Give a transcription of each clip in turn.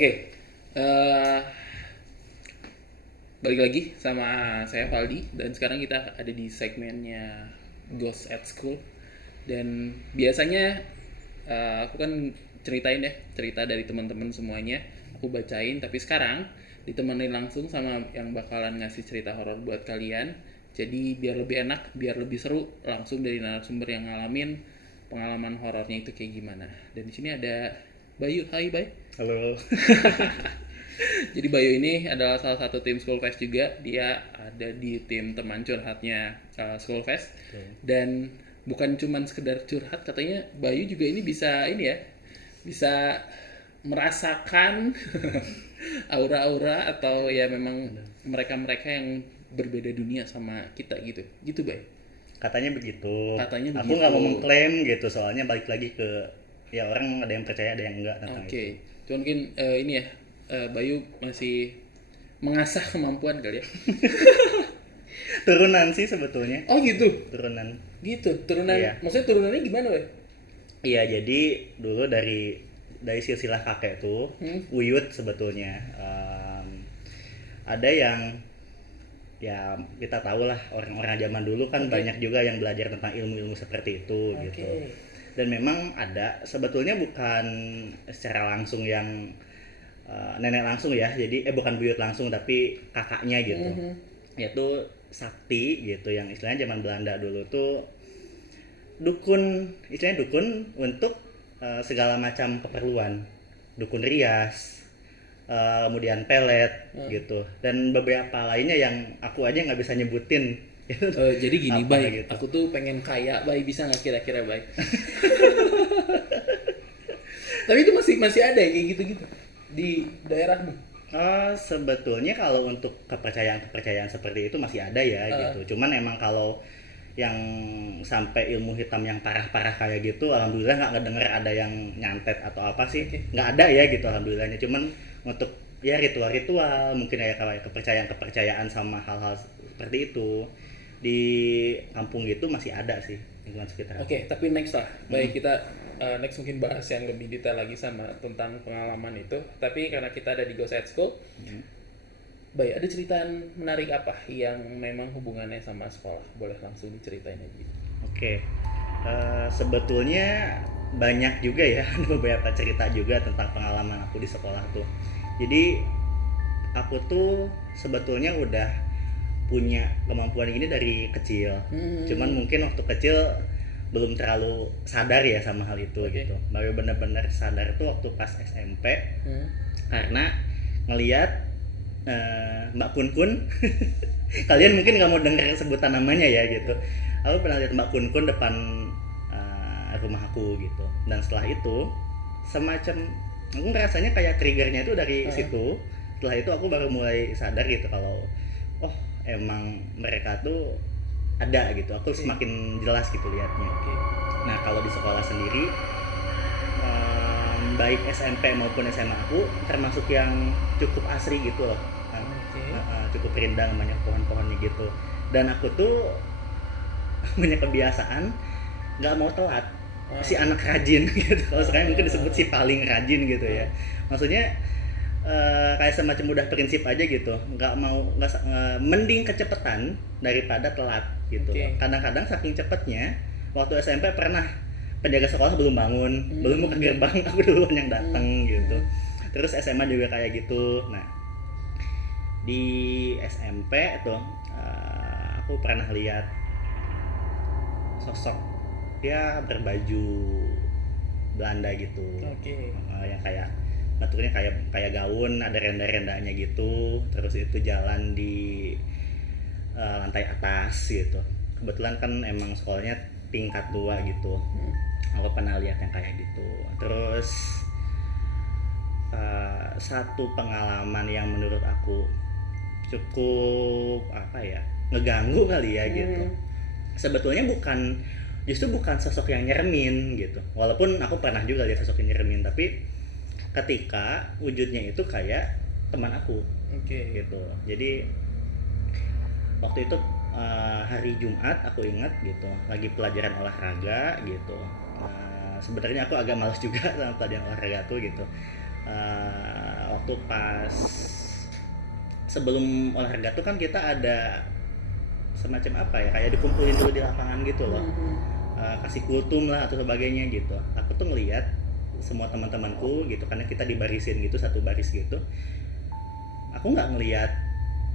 Oke, eh, balik lagi sama saya Valdi dan sekarang kita ada di segmennya Ghost at School. Dan biasanya aku kan ceritain ya cerita dari teman-teman semuanya, aku bacain. Tapi sekarang ditemenin langsung sama yang bakalan ngasih cerita horor buat kalian. Jadi biar lebih enak, biar lebih seru, langsung dari narasumber yang ngalamin pengalaman horornya itu kayak gimana. Dan di sini ada Bayu. Hai Bay. Halo. Jadi Bayu ini adalah salah satu tim Schoolfest juga. Dia ada di tim teman curhatnya Schoolfest. Dan bukan cuman sekedar curhat, katanya Bayu juga ini bisa ini ya, bisa merasakan aura-aura atau ya memang mereka-mereka yang berbeda dunia sama kita gitu. Gitu, Bay. Katanya begitu. Katanya Aku begitu. nggak mau mengklaim gitu, soalnya balik lagi ke ya orang ada yang percaya ada yang enggak tentang Oke. itu. Cuman mungkin ini ya, Bayu masih mengasah kemampuan kali ya. Turunan sih sebetulnya. Oh gitu. Turunan. Gitu. Turunan. Iya. Maksudnya turunannya gimana, Bay? Iya, jadi dulu dari silsilah kakek tuh, Uyut sebetulnya. Ada yang ya kita tahu lah orang-orang zaman dulu kan banyak juga yang belajar tentang ilmu-ilmu seperti itu gitu. Dan memang ada sebetulnya bukan secara langsung yang nenek langsung ya, jadi bukan buyut langsung tapi kakaknya gitu, yaitu sakti gitu, yang istilahnya zaman Belanda dulu tuh dukun, istilahnya dukun untuk segala macam keperluan, dukun rias, kemudian pelet gitu, dan beberapa lainnya yang aku aja nggak bisa nyebutin. Jadi gini, Apa Bay, gitu. aku tuh pengen kaya, Bay, bisa nggak kira-kira, Bay? Tapi itu masih ada ya kayak gitu-gitu di daerahmu. Sebetulnya kalau untuk kepercayaan seperti itu masih ada ya gitu. Cuman emang kalau yang sampai ilmu hitam yang parah-parah kayak gitu, alhamdulillah nggak ngedenger ada yang nyantet atau apa sih. Nggak ada ya gitu alhamdulillahnya. Cuman untuk ya ritual-ritual, mungkin ya kayak kepercayaan-kepercayaan sama hal-hal seperti itu di kampung gitu masih ada sih, lingkungan sekitar. Oke, tapi next lah. Baik, kita next mungkin bahas yang lebih detail lagi sama tentang pengalaman itu. Tapi karena kita ada di Ghost at School, Baik, ada cerita menarik apa yang memang hubungannya sama sekolah? Boleh langsung diceritain aja. Oke, sebetulnya banyak juga ya beberapa cerita juga tentang pengalaman aku di sekolah tuh. Jadi aku tuh sebetulnya udah punya kemampuan ini dari kecil. Cuman mungkin waktu kecil belum terlalu sadar ya sama hal itu gitu. Baru benar-benar sadar tuh waktu pas SMP, karena ngelihat Mbak Kun Kun. Kalian mungkin nggak mau dengar sebutan namanya ya gitu. Aku pernah lihat Mbak Kun Kun depan rumah aku gitu. Dan setelah itu semacam aku ngerasanya kayak triggernya itu dari situ. Setelah itu aku baru mulai sadar gitu kalau oh emang mereka tuh ada gitu. Aku semakin jelas gitu lihatnya. Nah kalau di sekolah sendiri, baik SMP maupun SMA aku termasuk yang cukup asri gitu loh. Cukup rindang, banyak pohon-pohonnya gitu. Dan aku tuh punya kebiasaan nggak mau telat, si anak rajin gitu. Kalau sekarang mungkin disebut si paling rajin gitu ya. Maksudnya kayak semacam udah prinsip aja gitu, mending kecepatan daripada telat gitu. Kadang-kadang saking cepetnya, waktu SMP pernah penjaga sekolah belum bangun, belum mau ke gerbang, aku duluan yang datang gitu. Terus SMA juga kayak gitu. Nah di SMP tuh aku pernah lihat sosok dia berbaju Belanda gitu. Yang kayak bentuknya kayak gaun, ada renda-rendanya gitu. Terus itu jalan di lantai atas gitu. Kebetulan kan emang sekolahnya tingkat 2 gitu. Aku pernah lihat yang kayak gitu. Terus satu pengalaman yang menurut aku cukup apa ya, ngeganggu kali ya gitu. Sebetulnya justru bukan sosok yang nyeremin gitu. Walaupun aku pernah juga lihat sosok yang nyeremin, tapi ketika wujudnya itu kayak teman aku gitu. Jadi waktu itu hari Jumat aku ingat gitu, lagi pelajaran olahraga gitu. Sebenarnya aku agak malas juga sama pelajaran olahraga tuh gitu. Waktu pas sebelum olahraga tuh kan kita ada semacam apa ya, kayak dikumpulin dulu di lapangan gitu loh. Kasih kultum lah atau sebagainya gitu. Aku tuh ngelihat semua teman-temanku gitu, karena kita dibarisin gitu, satu baris gitu. Aku nggak ngelihat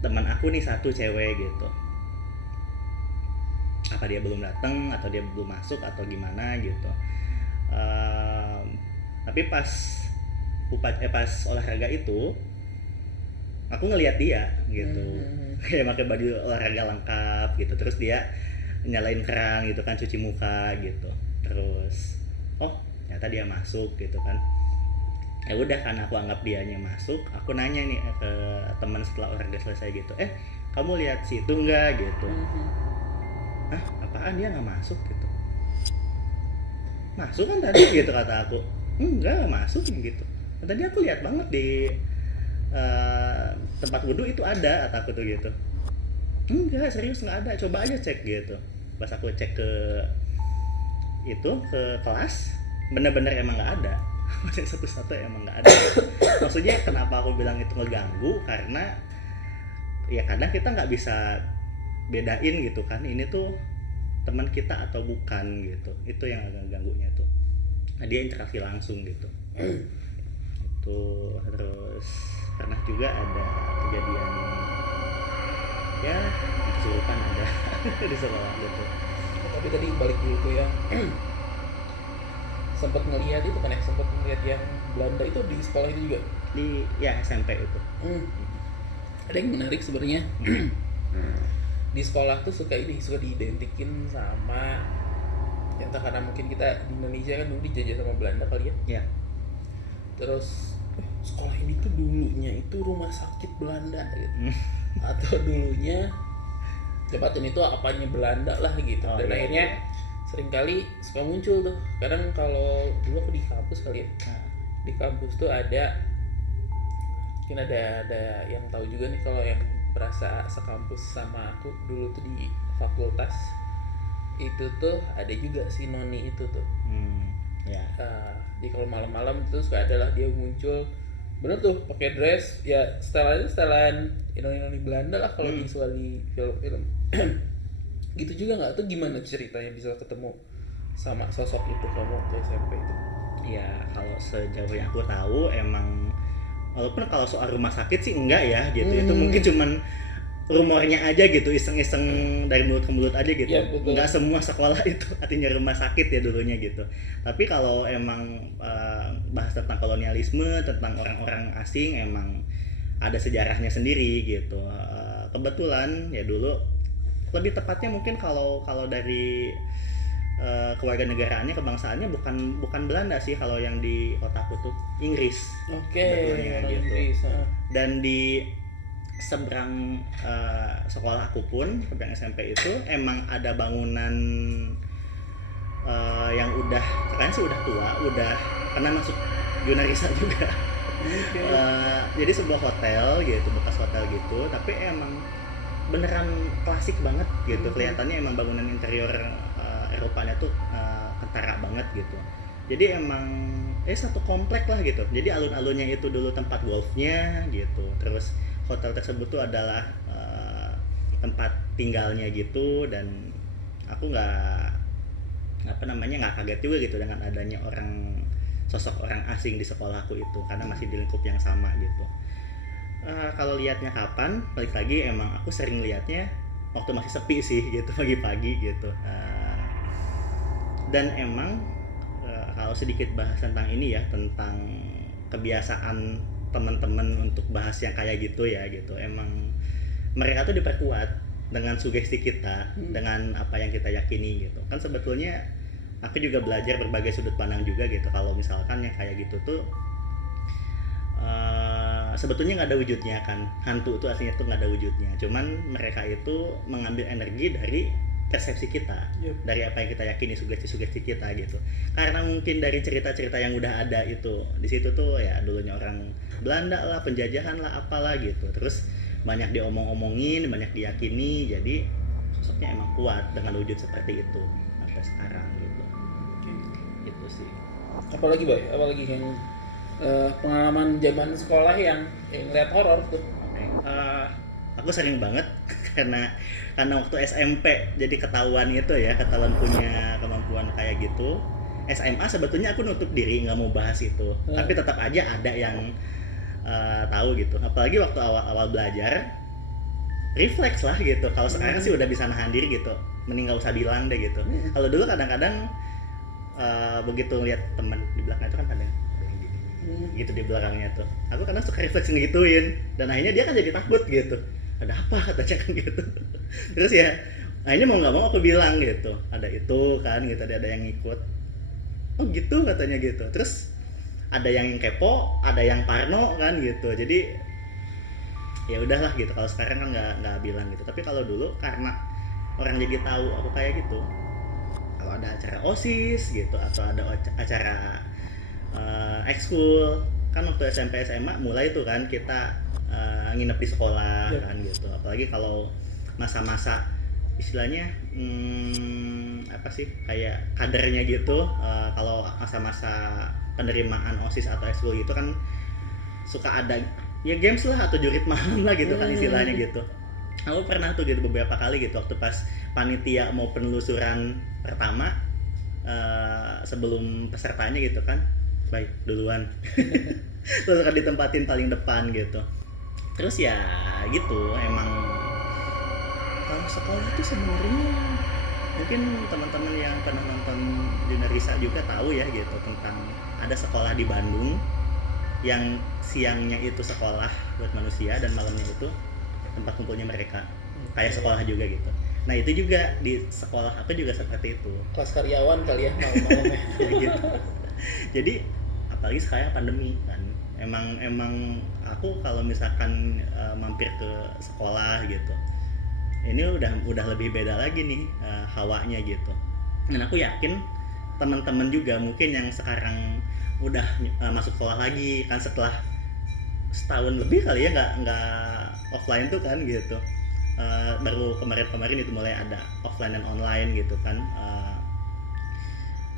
teman aku nih satu cewek gitu, apa dia belum datang atau dia belum masuk atau gimana gitu. Tapi pas pas olahraga itu aku ngelihat dia gitu, kayak pakai baju olahraga lengkap gitu, terus dia nyalain keran gitu kan, cuci muka gitu, terus oh ternyata dia masuk gitu kan. Ya udah, kan aku anggap dianya masuk, aku nanya nih ke teman setelah olahraga selesai gitu, kamu lihat situ nggak gitu. Hah, apaan dia nggak masuk gitu? Masuk kan tadi gitu kata aku. Enggak masuk gitu. Tadi aku lihat banget di tempat wudhu itu ada, kata aku tuh gitu. Enggak, serius nggak ada, coba aja cek gitu. Pas aku cek ke itu, ke kelas, bener-bener emang nggak ada. Satu-satu emang nggak ada. Maksudnya kenapa aku bilang itu ngeganggu, karena ya kadang kita nggak bisa bedain gitu kan, ini tuh teman kita atau bukan gitu. Itu yang agak ganggunya tuh. Nah, dia interaksi langsung gitu. Itu terus pernah juga ada kejadian ya kesurupan ada di sekolah gitu. Tapi tadi balik dulu tuh ya, sempat ngelihat itu kan ya, sempat ngelihat yang Belanda itu di sekolah itu juga. Di ya SMP itu. Ada yang menarik sebenarnya. Di sekolah tuh suka diidentikin sama, entah karena mungkin kita di Indonesia kan dulu dijajah sama Belanda kali ya. Iya. Terus sekolah ini tuh dulunya itu rumah sakit Belanda gitu. Atau dulunya jabatan itu apanya Belanda lah gitu. Dan akhirnya seringkali suka muncul tuh. Kadang kalau dulu aku di kampus kali ya. Di kampus tuh ada, mungkin ada yang tahu juga nih, kalau yang berasa sekampus sama aku dulu tuh di fakultas itu tuh ada juga si Noni itu tuh. Ya. Di kalau malam-malam itu suka adalah dia muncul, bener tuh pakai dress ya, setelan Inoni Belanda lah kalau suka di film-film. Gitu juga nggak tuh, gimana ceritanya bisa ketemu sama sosok itu kamu waktu SMP itu? Ya kalau sejauh yang aku tahu emang, walaupun kalau soal rumah sakit sih enggak ya gitu, itu mungkin cuman rumornya aja gitu, iseng-iseng dari mulut ke mulut aja gitu. Ya, enggak semua sekolah itu artinya rumah sakit ya dulunya gitu. Tapi kalau emang bahas tentang kolonialisme, tentang orang-orang asing, emang ada sejarahnya sendiri gitu. Kebetulan ya dulu, lebih tepatnya mungkin kalau dari kewarganegaraannya, kebangsaannya bukan Belanda sih, kalau yang di otakku tuh Inggris. Sebetulnya gitu. Inggris. Dan di seberang sekolah aku pun, seberang SMP itu emang ada bangunan yang udah sekarang sih udah tua, udah pernah masuk Yunarisa juga. Jadi sebuah hotel gitu, bekas hotel gitu, tapi emang beneran klasik banget gitu. Kelihatannya emang bangunan interior Eropanya tuh kentara banget gitu. Jadi emang satu komplek lah gitu. Jadi alun-alunnya itu dulu tempat golfnya gitu. Terus hotel tersebut tuh adalah tempat tinggalnya gitu. Dan aku nggak kaget juga gitu dengan adanya sosok orang asing di sekolahku itu, karena masih di lingkup yang sama gitu. Kalau lihatnya kapan, balik lagi emang aku sering lihatnya waktu masih sepi sih gitu, pagi-pagi gitu. Dan emang kalau sedikit bahas tentang ini ya, tentang kebiasaan teman-teman untuk bahas yang kayak gitu ya gitu, emang mereka tuh diperkuat dengan sugesti kita, dengan apa yang kita yakini gitu kan. Sebetulnya aku juga belajar berbagai sudut pandang juga gitu. Kalau misalkan yang kayak gitu tuh sebetulnya nggak ada wujudnya kan, hantu tuh aslinya tuh nggak ada wujudnya, cuman mereka itu mengambil energi dari persepsi kita, dari apa yang kita yakini, sugesti kita gitu. Karena mungkin dari cerita-cerita yang udah ada itu di situ tuh ya, dulunya orang Belanda lah, penjajahan lah, apalah gitu, terus banyak diomong-omongin, banyak diyakini, jadi sosoknya emang kuat dengan wujud seperti itu sampai sekarang gitu. Itu sih. Apalagi yang pengalaman zaman sekolah yang ngeliat horor tuh. Eh, aku sering banget karena waktu SMP jadi ketahuan itu ya, ketahuan punya kemampuan kayak gitu. SMA sebetulnya aku nutup diri nggak mau bahas itu, tapi tetap aja ada yang tahu gitu. Apalagi waktu awal-awal belajar, refleks lah gitu. Kalau sekarang sih udah bisa nahan diri gitu, mending nggak usah bilang deh gitu. Kalau dulu kadang-kadang begitu lihat teman di belakang itu kan ada yang gini gitu di belakangnya tuh, aku kadang suka refleks ngegituin, dan akhirnya dia kan jadi takut gitu, ada apa katanya kan gitu. Terus ya akhirnya mau nggak mau aku bilang gitu, ada itu kan gitu, ada yang ngikut, oh gitu katanya gitu. Terus ada yang kepo, ada yang parno kan gitu. Jadi ya udahlah gitu. Kalau sekarang kan nggak bilang gitu. Tapi kalau dulu karena orang jadi tahu aku kayak gitu, kalau ada acara OSIS gitu atau ada acara ekskul, kan waktu SMP SMA mulai tuh kan kita nginep di sekolah kan gitu. Apalagi kalau masa-masa istilahnya apa sih kayak kadernya gitu, kalau masa-masa penerimaan OSIS atau ekskul gitu kan suka ada ya games lah atau jurit malam lah gitu kan istilahnya gitu. Aku pernah tuh gitu beberapa kali gitu waktu pas panitia mau penelusuran pertama, sebelum pesertanya gitu kan, baik duluan terus kan ditempatin paling depan gitu. Terus ya gitu, emang kalau sekolah itu sebenarnya mungkin teman-teman yang pernah nonton Dina Risa juga tahu ya gitu, tentang ada sekolah di Bandung yang siangnya itu sekolah buat manusia dan malamnya itu tempat kumpulnya mereka, kayak sekolah juga gitu. Nah itu juga di sekolah aku juga seperti itu, Kelas karyawan kali ya malam-malamnya. gitu. Jadi apalagi sekarang pandemi kan, emang aku kalau misalkan mampir ke sekolah gitu, ini udah lebih beda lagi nih hawanya gitu. Dan aku yakin teman-teman juga mungkin yang sekarang udah masuk sekolah lagi kan setelah setahun lebih kali ya nggak offline tuh kan gitu. Baru kemarin itu mulai ada offline dan online gitu kan.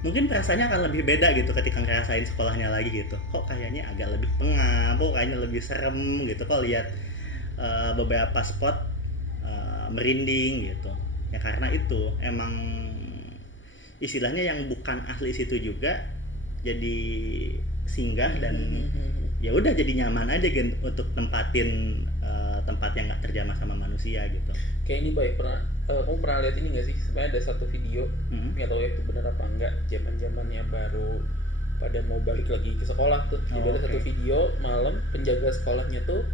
Mungkin rasanya akan lebih beda gitu ketika ngerasain sekolahnya lagi gitu. Kok kayaknya agak lebih pengap, kok kayaknya lebih serem gitu. Kok lihat beberapa spot merinding gitu. Ya karena itu emang istilahnya yang bukan asli situ juga jadi singgah dan ya udah jadi nyaman aja gitu untuk tempatin tempat yang nggak terjamah sama manusia gitu. Kayak ini Bay, kamu pernah lihat ini nggak sih? Sebenarnya ada satu video, nggak tahu ya itu benar apa enggak. Zaman-zamannya baru pada mau balik lagi ke sekolah tuh. Jadi ada satu video malam penjaga sekolahnya tuh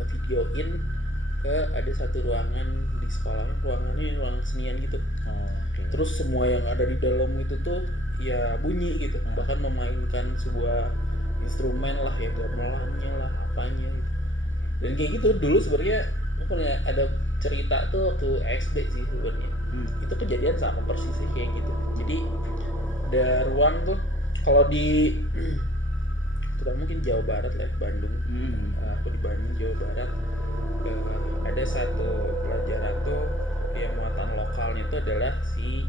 ngevideoin ke ada satu ruangan di sekolahnya, ruangan senian gitu. Terus semua yang ada di dalam itu tuh ya bunyi gitu, bahkan memainkan sebuah instrumen lah ya, gamelannya lah, apanya gitu. Dan kayak gitu dulu sebenarnya aku punya ada cerita tuh waktu SD sih sebenarnya. Itu kejadian sama persis kayak gitu. Jadi ada ruang tuh kalau di terutama mungkin Jawa Barat lah, Bandung. Aku di Bandung Jawa Barat. Ada satu pelajaran tuh yang muatan lokalnya itu adalah si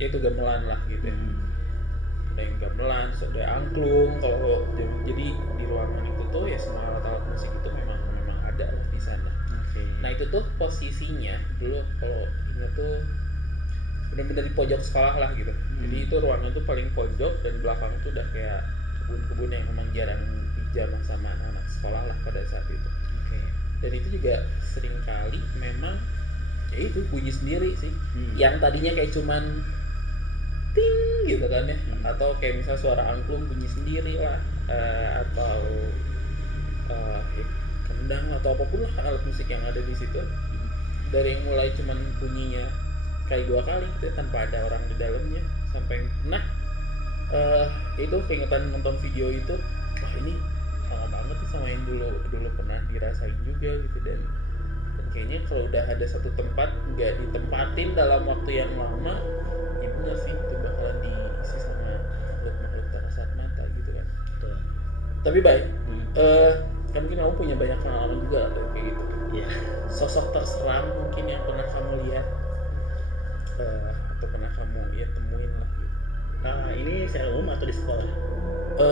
itu gamelan lah gitu ya. Ada yang gamelan, ada angklung. Kalau jadi di ruangan itu tuh ya semua alat-alat musik itu memang ada lah di sana. Nah itu tuh posisinya dulu kalau ingat tuh benar-benar di pojok sekolah lah gitu. Jadi itu ruangan tuh paling pojok dan belakang tuh udah kayak kebun-kebun yang memang jarang dijamah sama anak sekolah lah pada saat itu. Dan itu juga sering kali memang ya itu bunyi sendiri sih. Yang tadinya kayak cuman ting gitu kan ya, atau kayak misal suara angklung bunyi sendiri lah, atau kendang atau apapun lah alat musik yang ada di situ, dari yang mulai cuman bunyinya kayak 2 kali gitu ya, tanpa ada orang di dalamnya, sampai itu keingetan nonton video itu, wah ini sama banget sih sama yang dulu pernah dirasain juga gitu. Dan kayaknya kalau udah ada satu tempat nggak ditempatin dalam waktu yang lama, ya bener sih itu bakalan diisi sama makhluk-makhluk tak kasat mata gitu kan. Betul. Tapi baik, kan mungkin kamu punya banyak pengalaman juga lah kayak gitu. Sosok terseram mungkin yang pernah kamu lihat atau pernah kamu temuin lah gitu. Ini secara umum atau di sekolah?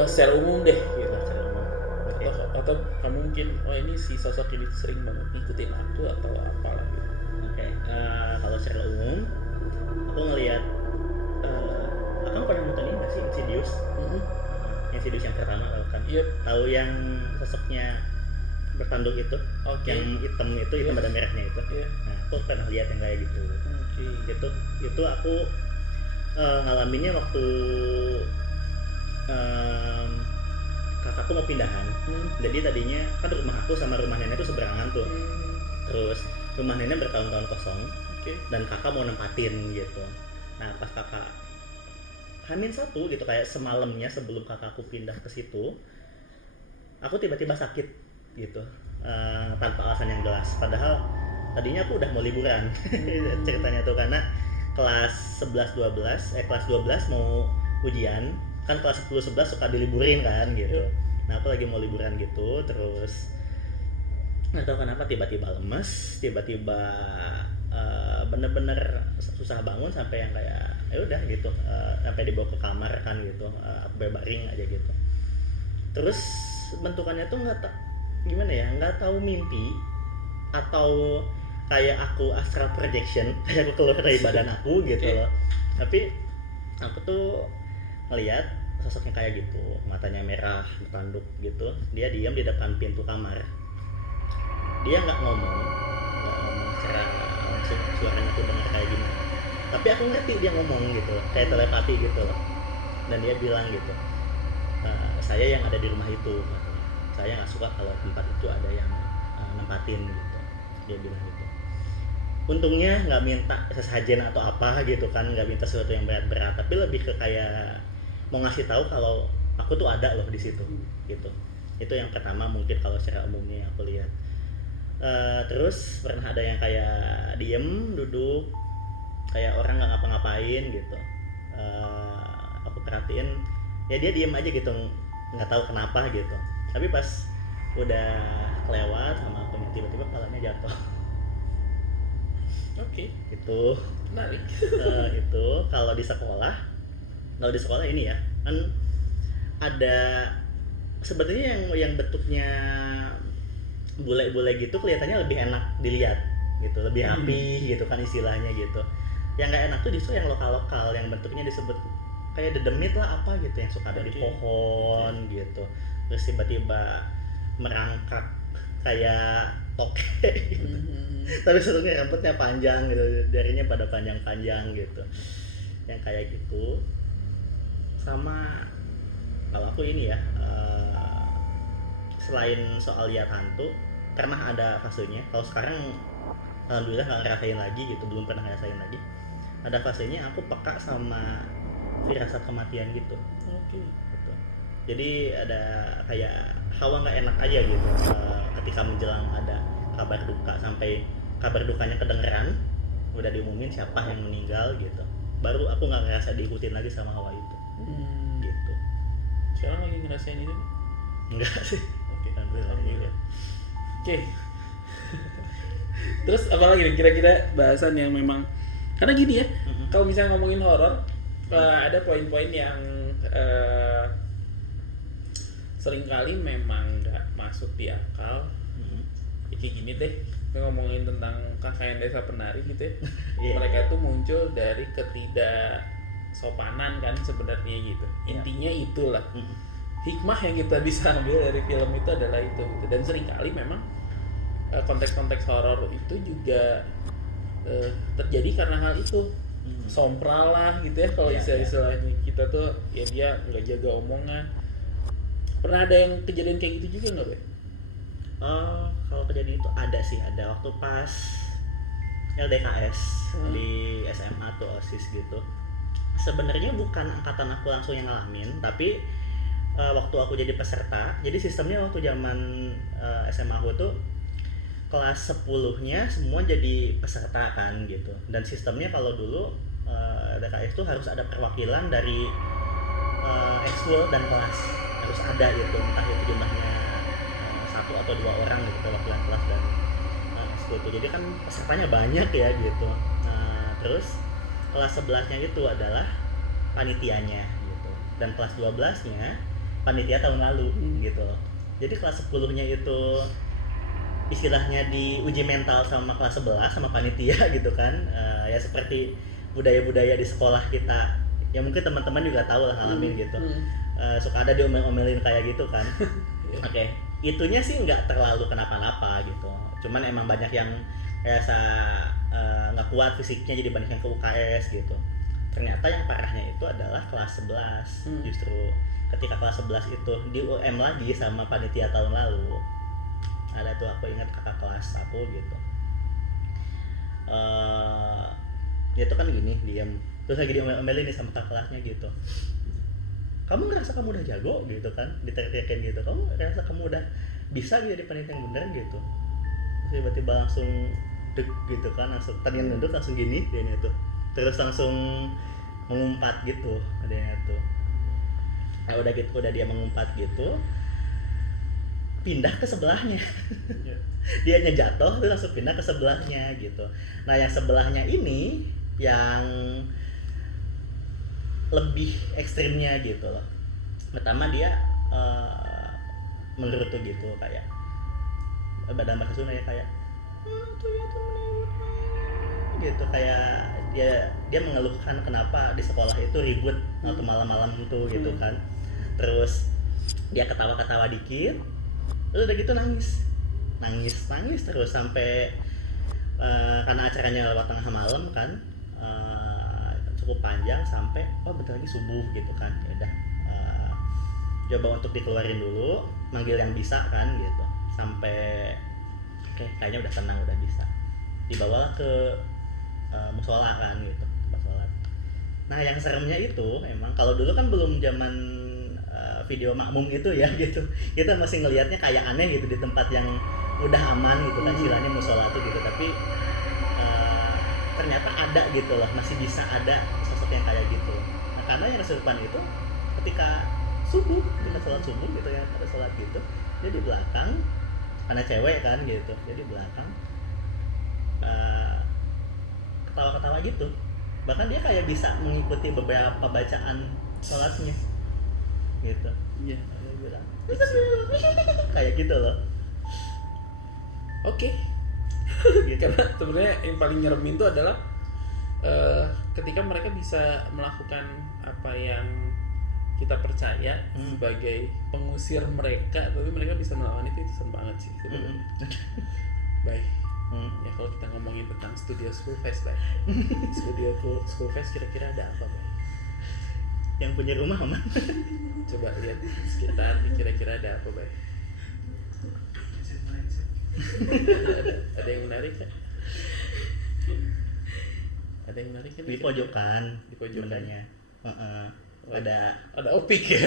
Secara umum deh gitu. Secara umum. Oke. Atau kamu mungkin ini si sosok ini sering banget ngikutin aku atau apalah gitu. Oke. Kalau secara umum, aku ngelihat Akang pernah nonton ini nggak sih Insidious? Insidious yang pertama kan? Iya. Tahu yang sosoknya bertanduk itu? Oke. Yang hitam itu, hitam ada merahnya itu. Iya. Nah, aku pernah lihat yang kayak gitu. Oke. Itu aku ngalaminnya waktu kakakku mau pindahan. Jadi tadinya kan rumah aku sama rumah nenek itu seberangan tuh. Terus rumah nenek bertahun-tahun kosong. Oke. Dan kakak mau nempatin gitu. Nah pas kakak H-1 gitu, kayak semalamnya sebelum kakakku pindah ke situ, aku tiba-tiba sakit gitu, tanpa alasan yang jelas. Padahal tadinya aku udah mau liburan. Ceritanya tuh karena kelas 11-12 kelas 12 mau ujian, kan kelas 10-11 suka diliburin kan gitu. Nah aku lagi mau liburan gitu, terus nggak tahu kenapa tiba-tiba lemes, tiba-tiba bener-bener susah bangun sampai yang kayak ya udah gitu, sampai dibawa ke kamar kan gitu, aku berbaring aja gitu. Terus bentukannya tuh gimana ya, nggak tahu mimpi atau kayak aku astral projection, kayak aku keluar dari badan aku gitu loh. Tapi aku tuh ngelihat sosoknya kayak gitu, matanya merah, bertanduk gitu. Dia diam di depan pintu kamar. Dia nggak ngomong secara langsung, suaranya tuh dengar kayak gini. Tapi aku ngerti dia ngomong gitu, kayak telepati gitu loh. Dan dia bilang gitu, saya yang ada di rumah itu, katanya. Saya nggak suka kalau tempat itu ada yang nempatin gitu. Dia bilang gitu. Untungnya nggak minta sesajen atau apa gitu kan, nggak minta sesuatu yang berat-berat, tapi lebih ke kayak mau ngasih tahu kalau aku tuh ada loh di situ gitu. Itu yang pertama mungkin kalau secara umumnya yang aku lihat. Terus pernah ada yang kayak diem duduk kayak orang nggak ngapa-ngapain gitu. Aku perhatiin ya dia diem aja gitu, nggak tahu kenapa gitu. Tapi pas udah kelewat sama aku, tiba-tiba kepalanya jatuh. Oke. Itu menarik. Itu kalau di sekolah ini ya kan ada sebenarnya yang bentuknya bule-bule gitu kelihatannya lebih enak dilihat gitu, lebih rapi gitu kan istilahnya gitu. Yang nggak enak tuh justru yang lokal-lokal yang bentuknya disebut kayak dedemit lah apa gitu, yang suka ada di pohon gitu, terus tiba-tiba merangkak kayak tokek gitu. Tapi sebetulnya rambutnya panjang gitu, jarinya pada panjang-panjang gitu, yang kayak gitu. Sama kalau aku ini ya, selain soal lihat hantu, pernah ada fasenya. Kalau sekarang alhamdulillah nggak ngerasain lagi gitu, belum pernah ngerasain lagi. Ada fasenya aku peka sama firasat kematian gitu. Oke. Gitu. Jadi ada kayak hawa nggak enak aja gitu, ketika menjelang ada kabar duka, sampai kabar dukanya kedengeran, udah diumumin siapa yang meninggal gitu, baru aku nggak ngerasa diikutin lagi sama hawa itu. Gitu. Sekarang lagi ngerasain itu? Enggak sih. Oke. Alhamdulillah. Oke. Terus apa lagi nih kira-kira bahasan yang memang, karena gini ya, kalau misalnya ngomongin horor, ada poin-poin yang seringkali memang nggak masuk di akal. Ya kayak gini deh, ngomongin tentang KKN Desa Penari gitu ya. Mereka tuh muncul dari ketidaksopanan kan sebenarnya gitu. Intinya itulah. Hikmah yang kita bisa ambil dari film itu adalah itu gitu. Dan seringkali memang konteks-konteks horor itu juga terjadi karena hal itu. Sompral lah gitu ya kalau istilah-istilahnya kita tuh, ya dia nggak jaga omongan. Pernah ada yang kejadian kayak gitu juga nggak, Be? Kalau kejadian itu ada sih, ada waktu pas LDKS di SMA tuh OSIS gitu. Sebenarnya bukan angkatan aku langsung yang ngalamin, tapi waktu aku jadi peserta. Jadi sistemnya waktu zaman SMA aku tuh kelas 10-nya semua jadi peserta kan gitu. Dan sistemnya kalau dulu LDKS tuh harus ada perwakilan dari ekskul dan kelas, harus ada gitu, entah itu jumlahnya 1 atau 2 orang gitu, perwakilan kelas dan ekskul itu. Jadi kan pesertanya banyak ya gitu. Terus kelas 11-nya itu adalah panitianya gitu. Dan kelas 12-nya panitia tahun lalu gitu. Jadi kelas 10-nya itu istilahnya diuji mental sama kelas 11 sama panitia gitu kan. Ya seperti budaya-budaya di sekolah kita. Ya mungkin teman-teman juga tahu lah ngalamin gitu. Suka ada diomel-omelin kayak gitu kan. Oke, itunya sih nggak terlalu kenapa-napa gitu. Cuman emang banyak yang kayak nggak kuat fisiknya, jadi banyak yang ke UKS gitu. Ternyata yang parahnya itu adalah kelas 11. Justru ketika kelas 11 itu di UM lagi sama panitia tahun lalu. Ada tuh aku ingat kakak kelas aku gitu. Dia tuh kan gini, diam. Terus lagi diomel-omelin nih sama kakak kelasnya gitu. Kamu ngerasa kamu udah jago gitu kan, diteriakin gitu, kamu ngerasa kamu udah bisa jadi panitia yang bener gitu. Terus tiba-tiba langsung deg gitu kan, langsung tadinya nunduk langsung gini dia tuh, terus langsung mengumpat gitu adanya tuh. Nah udah gitu, udah dia mengumpat gitu, pindah ke sebelahnya. Dia jatuh terus langsung pindah ke sebelahnya gitu. Nah yang sebelahnya ini yang lebih ekstrimnya gitu loh. Pertama dia mengerutu gitu kayak badan bahasa Sunda ya kayak gitu, kayak dia mengeluhkan kenapa di sekolah itu ribut atau malam-malam itu gitu kan. Terus dia ketawa-ketawa dikit, terus udah gitu nangis terus sampai karena acaranya lewat tengah malam kan, cukup panjang sampai bentar lagi subuh gitu kan. Ya udah coba untuk dikeluarin dulu, manggil yang bisa kan gitu, sampai oke, kayaknya udah tenang, udah bisa dibawa ke musola kan gitu, tempat sholat. Nah yang seremnya itu emang kalau dulu kan belum zaman video makmum itu ya gitu, kita masih ngelihatnya kayak aneh gitu di tempat yang udah aman gitu kan, istilahnya musola tuh gitu. Tapi ternyata ada gitu loh, masih bisa ada sosok yang kayak gitu. Nah karena yang kesurupan itu ketika subuh, kita sholat subuh gitu ya, ada sholat gitu, dia di belakang, karena cewek kan gitu, jadi belakang ketawa-ketawa gitu. Bahkan dia kayak bisa mengikuti beberapa bacaan sholatnya gitu. Iya. Dia bilang kayak gitu loh. Oke. Gitu. Karena sebenarnya yang paling nyeremin itu adalah ketika mereka bisa melakukan apa yang kita percaya sebagai pengusir mereka, tapi mereka bisa melakukan itu serem banget sih sebenarnya. Baik. Ya kalau kita ngomongin tentang Studio School Fest, Bay. Studio School Fest kira-kira ada apa, Bay? Yang punya rumah aman. Coba lihat di sekitar, kira-kira ada apa, Bay? Ada yang menarik kan? Ada yang menarik kan? Di pojokan bendanya. Ada opik ya?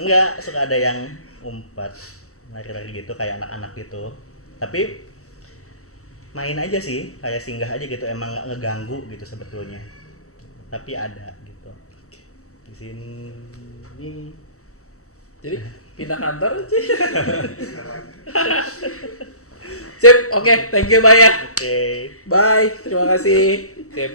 enggak, suka ada yang umpat lari-lari gitu kayak anak-anak gitu, tapi main aja sih, kayak singgah aja gitu, emang nggak ngeganggu gitu sebetulnya, tapi ada gitu di sini. Jadi pindah kantor aja. Sip, oke, thank you, Bay ya. Oke. Bye, terima kasih. Sip.